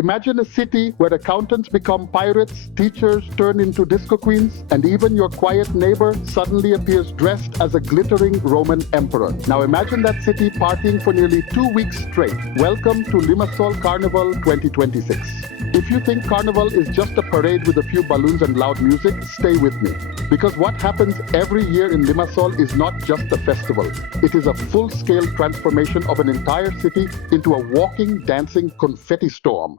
Imagine a city where accountants become pirates, teachers turn into disco queens, and even your quiet neighbor suddenly appears dressed as a glittering Roman emperor. Now imagine that city partying for nearly 2 weeks straight. Welcome to Limassol Carnival 2026. If you think Carnival is just a parade with a few balloons and loud music, stay with me. Because what happens every year in Limassol is not just a festival. It is a full-scale transformation of an entire city into a walking, dancing confetti storm.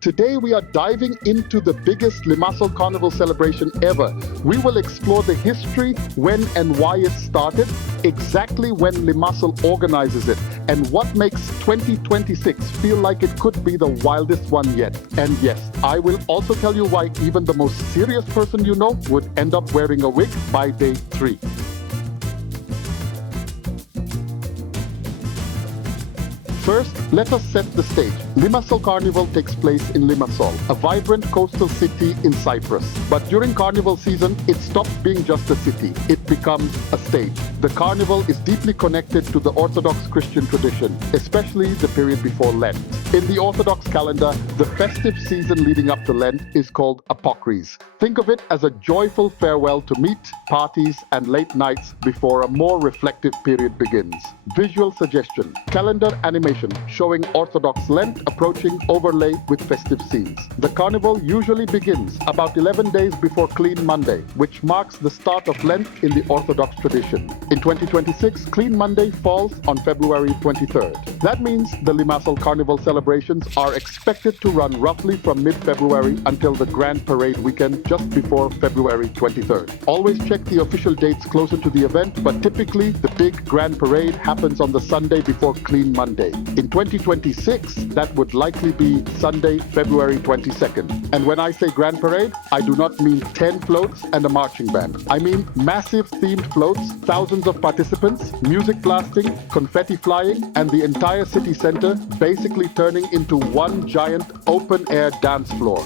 Today we are diving into the biggest Limassol Carnival celebration ever. We will explore the history, when and why it started, exactly when Limassol organizes it, and what makes 2026 feel like it could be the wildest one yet. And yes, I will also tell you why even the most serious person you know would end up wearing a wig by day 3. First, let us set the stage. Limassol Carnival takes place in Limassol, a vibrant coastal city in Cyprus. But during Carnival season, it stops being just a city. It becomes a stage. The Carnival is deeply connected to the Orthodox Christian tradition, especially the period before Lent. In the Orthodox calendar, the festive season leading up to Lent is called Apokris. Think of it as a joyful farewell to meat, parties, and late nights before a more reflective period begins. Visual suggestion: calendar animation showing Orthodox Lent approaching overlay with festive scenes. The carnival usually begins about 11 days before Clean Monday, which marks the start of Lent in the Orthodox tradition. In 2026, Clean Monday falls on February 23rd. That means the Limassol Carnival celebrations are expected to run roughly from mid-February until the Grand Parade weekend just before February 23rd. Always check the official dates closer to the event, but typically the big Grand Parade happens on the Sunday before Clean Monday. In 2026, that would likely be Sunday, February 22nd. And when I say Grand Parade, I do not mean 10 floats and a marching band. I mean massive themed floats, thousands of participants, music blasting, confetti flying, and the entire city center basically turning into one giant open-air dance floor.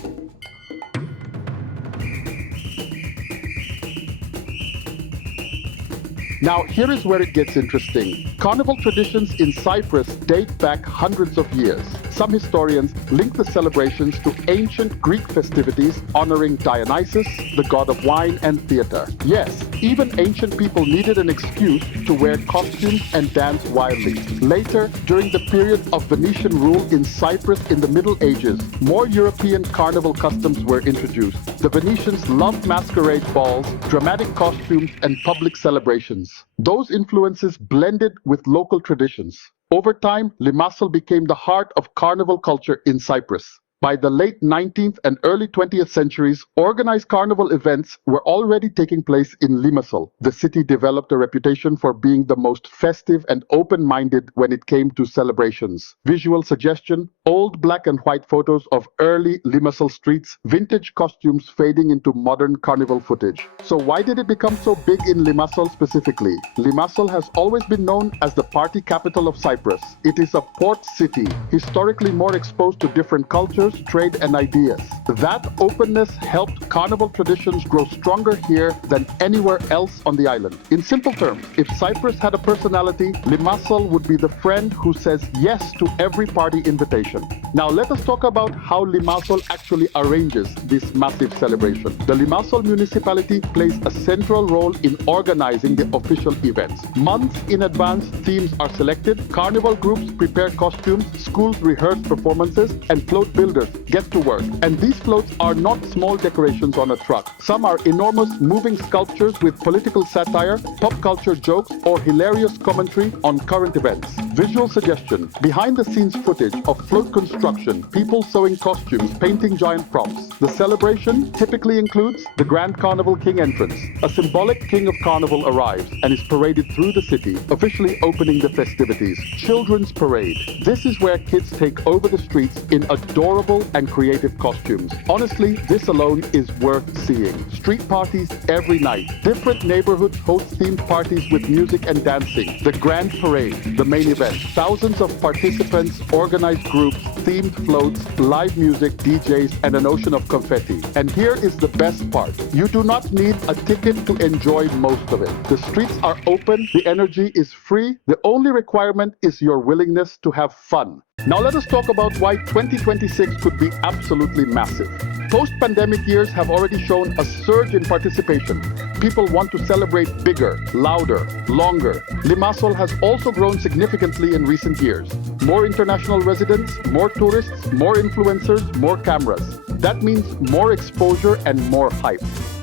Now, here is where it gets interesting. Carnival traditions in Cyprus date back hundreds of years. Some historians link the celebrations to ancient Greek festivities honoring Dionysus, the god of wine and theater. Yes, even ancient people needed an excuse to wear costumes and dance wildly. Later, during the period of Venetian rule in Cyprus in the Middle Ages, more European carnival customs were introduced. The Venetians loved masquerade balls, dramatic costumes, and public celebrations. Those influences blended with local traditions. Over time, Limassol became the heart of carnival culture in Cyprus. By the late 19th and early 20th centuries, organized carnival events were already taking place in Limassol. The city developed a reputation for being the most festive and open-minded when it came to celebrations. Visual suggestion: old black and white photos of early Limassol streets, vintage costumes fading into modern carnival footage. So why did it become so big in Limassol specifically? Limassol has always been known as the party capital of Cyprus. It is a port city, historically more exposed to different cultures, trade, and ideas. That openness helped carnival traditions grow stronger here than anywhere else on the island. In simple terms, if Cyprus had a personality, Limassol would be the friend who says yes to every party invitation. Now let us talk about how Limassol actually arranges this massive celebration. The Limassol municipality plays a central role in organizing the official events. Months in advance, themes are selected, carnival groups prepare costumes, schools rehearse performances, and float builders get to work. And these floats are not small decorations on a truck. Some are enormous moving sculptures with political satire, pop culture jokes, or hilarious commentary on current events. Visual suggestion: behind-the-scenes footage of float construction, people sewing costumes, painting giant props. The celebration typically includes the Grand Carnival King entrance. A symbolic King of Carnival arrives and is paraded through the city, officially opening the festivities. Children's Parade. This is where kids take over the streets in adorable colorful and creative costumes. Honestly, this alone is worth seeing. Street parties every night. Different neighborhoods host themed parties with music and dancing. The grand parade, the main event. Thousands of participants, organized groups, themed floats, live music, DJs, and an ocean of confetti. And here is the best part. You do not need a ticket to enjoy most of it. The streets are open, the energy is free. The only requirement is your willingness to have fun. Now let us talk about why 2026 could be absolutely massive. Post-pandemic years have already shown a surge in participation. People want to celebrate bigger, louder, longer. Limassol has also grown significantly in recent years. More international residents, more tourists, more influencers, more cameras. That means more exposure and more hype.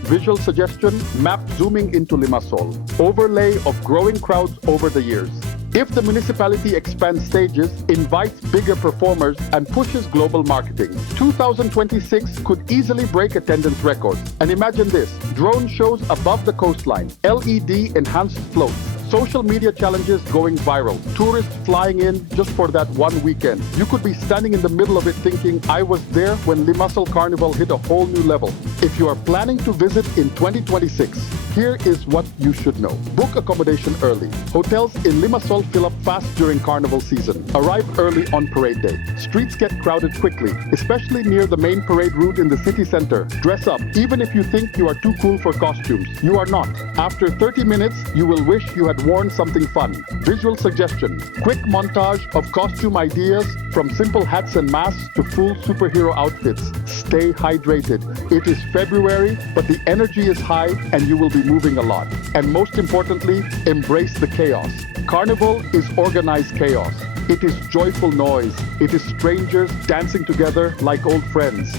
Visual suggestion, map zooming into Limassol. Overlay of growing crowds over the years. If the municipality expands stages, invites bigger performers, and pushes global marketing, 2026 could easily break attendance records. And imagine this, drone shows above the coastline, LED enhanced floats, social media challenges going viral, tourists flying in just for that one weekend. You could be standing in the middle of it thinking, I was there when Limassol Carnival hit a whole new level. If you are planning to visit in 2026, here is what you should know. Book accommodation early. Hotels in Limassol fill up fast during carnival season. Arrive early on parade day. Streets get crowded quickly, especially near the main parade route in the city center. Dress up, even if you think you are too cool for costumes. You are not. After 30 minutes, you will wish you had worn something fun. Visual suggestion. Quick montage of costume ideas from simple hats and masks to full superhero outfits. Stay hydrated. It is February, but the energy is high and you will be moving a lot. And most importantly, embrace the chaos. Carnival is organized chaos. It is joyful noise. It is strangers dancing together like old friends.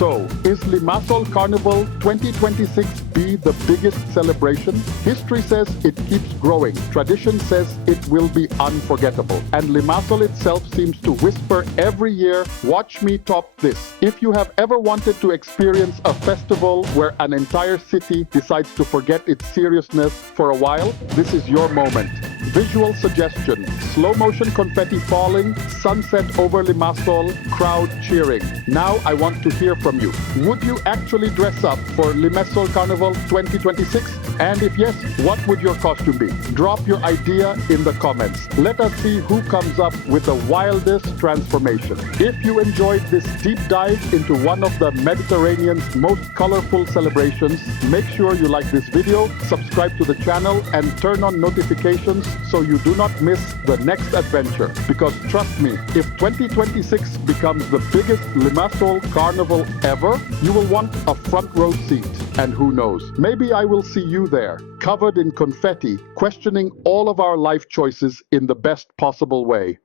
So, is Limassol Carnival 2026 be the biggest celebration? History says it keeps growing. Tradition says it will be unforgettable. And Limassol itself seems to whisper every year, watch me top this. If you have ever wanted to experience a festival where an entire city decides to forget its seriousness for a while, this is your moment. Visual suggestion, slow motion confetti falling, sunset over Limassol, crowd cheering. Now I want to hear from you. Would you actually dress up for Limassol Carnival 2026? And if yes, what would your costume be? Drop your idea in the comments. Let us see who comes up with the wildest transformation. If you enjoyed this deep dive into one of the Mediterranean's most colorful celebrations, make sure you like this video, subscribe to the channel, and turn on notifications so you do not miss the next adventure. Because trust me, if 2026 becomes the biggest Limassol Carnival ever, you will want a front row seat. And who knows, maybe I will see you there, covered in confetti, questioning all of our life choices in the best possible way.